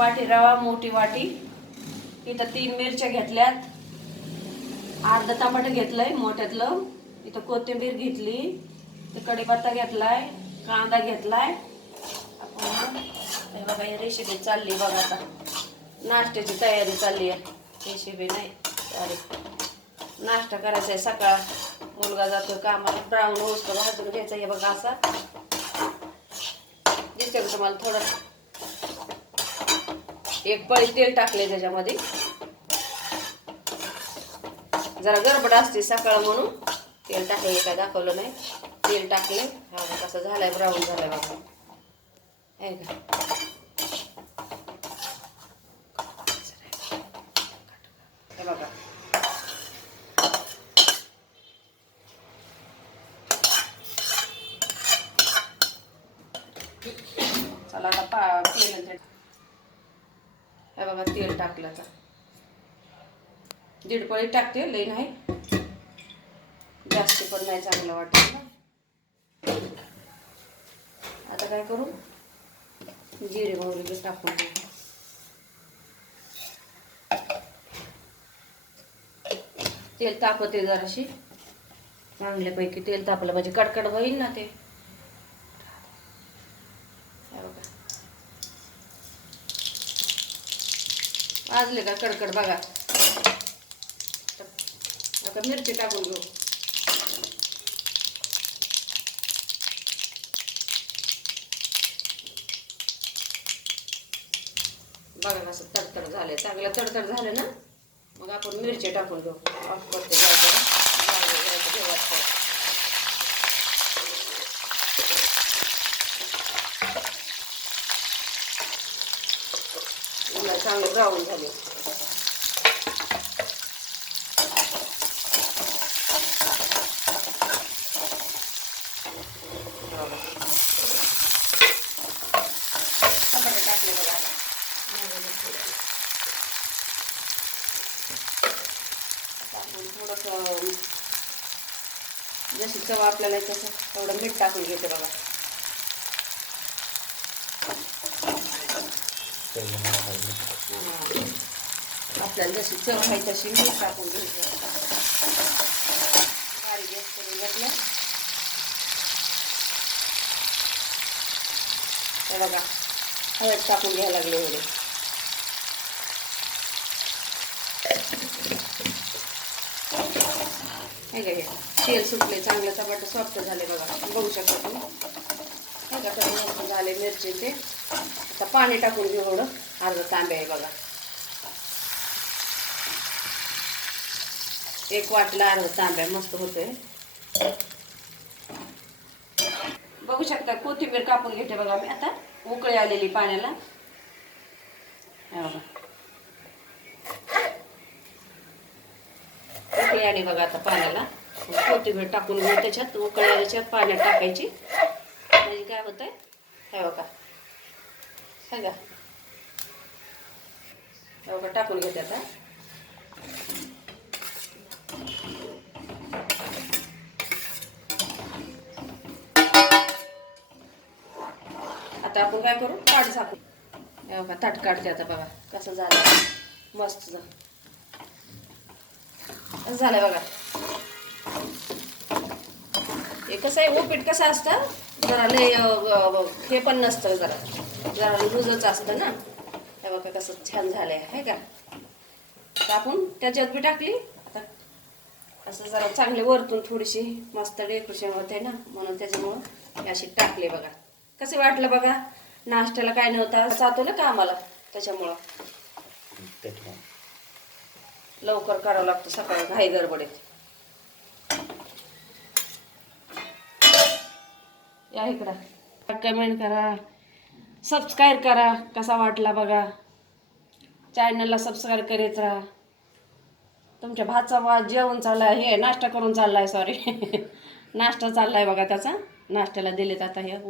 वाटी रवा मोठी वाटी. इथं तीन मिरच्या घेतल्यात. अर्धा टमाटर घेतलंय मोठ्यातलं. इथं कोथिंबीर घेतली. इथं कढीपत्ता घेतलाय. कांदा घेतलाय. आपण बघा ही रेसिपी चालली बघा आता. नाश्त्याची तयारी चालली आहे. रेसिपी नाही सॉरी नाश्ता करायचा आहे सकाळ. मुलगा जातो कामाला. ब्राऊन होतो भाजून घ्यायचा हे बघा असा. दिसतो तुम्हाला थोडं? एक पळी तेल टाकले त्याच्यामध्ये. जरा गडबड असते सकाळ म्हणून. तेल टाकले काय दाखवलं नाही. तेल टाकले हा कसं झालाय ब्राऊन झालाय बघा. आहे का? हे बघा. चला आता पा तेल हे बघा तेल टाकलं तर दीड पळी टाकते लई नाही. जास्त पण नाही चांगलं वाटत ना. आता काय करू? जिरे मोहरी टाकून घेऊ तेल तापते जराशी. चांगल्यापैकी तेल तापलं म्हणजे कडकड होईल ना ते हे बघा भाजले का कडकड बघा. आता मिरची टाकून घेऊ. बघा कसं तडतड झाले चांगलं तडतड झालं ना मग आपण मिरची टाकून घेऊ. ऑफ करते गॅसवर. चांगले ब्राऊन झाले. टमाटे टाकले बघा थोडंसं जशी चव आपल्याला तसं थोडं मीठ टाकून घेते बघा. आपल्याला जशी चव आहे तशी मीठ टाकून घ्यायचं बारीक गॅस करून घेतलं. हे बघा हळद टाकून घ्यायला लागले एवढे. हे तेल सुटले चांगलं टमाटर सॉफ्ट झाले बघा. बघू शकता तुम्ही. हे का झाले मिरची ते. आता पाणी टाकून घेऊ एवढं. अर्धा तांबे आहे बघा. एक वाटला अर्धा तांब्या मस्त होते बघू शकता कोथिंबीर कापून घेते बघा मी आता. उकळी आलेली पाण्याला. उकळी आली बघा आता पाण्याला. कोथिंबीर टाकून घेऊ त्याच्यात. उकळी आल्याच्या पाण्यात टाकायची. म्हणजे काय होतंय? हे बघा. हे का हे बघा टाकून घेते आता. आता आपण काय करू? ताट झाकू. हे बघा ताट काढते आता बघा कसं झालं मस्त झालं. कसं झालंय बघा. हे कसं आहे? उपीट कसं असतं? जरा लय हे पण नसतं जरा. जरा लुजच असतं ना. हे बघा कसं छान झालंय आहे का? तर आपण त्याच्यात बी टाकली. आता असं जरा चांगले वरतून थोडीशी मस्त डेकोरेशन होते ना म्हणून त्याच्यामुळं हे अशी टाकले बघा. कसे वाटलं बघा? नाश्त्याला काय नव्हता जातो ना कामाला त्याच्यामुळं. लवकर करावं लागतं सकाळी घाई गडबडीत. या इकडं. कमेंट करा. सबस्क्राईब करा. कसा वाटला बघा. चॅनलला सबस्क्राईब करीत राहा. तुमच्या भातचा वा जेवण चाललाय. हे नाश्ता करून चालला आहे सॉरी नाश्ता चालला आहे बघा त्याचा. नाश्त्याला दिलेत आता हे.